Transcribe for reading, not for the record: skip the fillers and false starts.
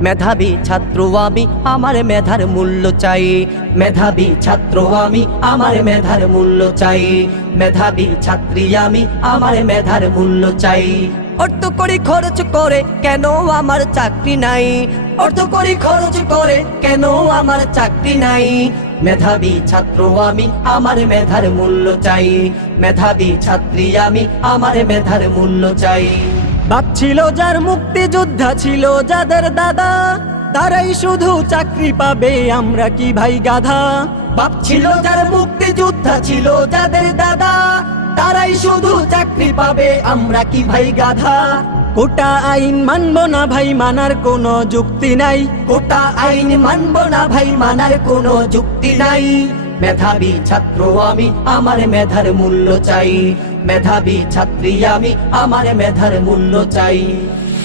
মেধাবী ছাত্র আমি, আমার মেধার মূল্য চাই। মেধাবী ছাত্র আমি, আমার মেধার মূল্য চাই। মেধাবী ছাত্রী আমি, আমার মেধার মূল্য চাই। অর্থ করি খরচ করে কেন আমার চাকরি নাই? অর্থ করি খরচ করে কেন আমার চাকরি নাই? মেধাবী ছাত্র আমি, আমার মেধার মূল্য চাই। মেধাবী ছাত্রী আমি, আমার মেধার মূল্য চাই। বাপ ছিল যার, মুক্তিযোদ্ধা ছিল যাদের দাদা, তারাই শুধু চাকরি পাবে, আমরা কি ভাই গাধা? বাপ ছিল যার, মুক্তিযোদ্ধা ছিল যাদের দাদা, তারাই শুধু চাকরি পাবে, আমরা কি ভাই গাধা? কোটা আইন মানব না ভাই, মানার কোনো যুক্তি নাই। কোটা আইন মানব না ভাই, মানার কোনো যুক্তি নাই। মেধাবী ছাত্র আমি, আমার মেধার মূল্য চাই। মেধাবী ছাত্রী আমি, আমার মেধার মূল্য চাই।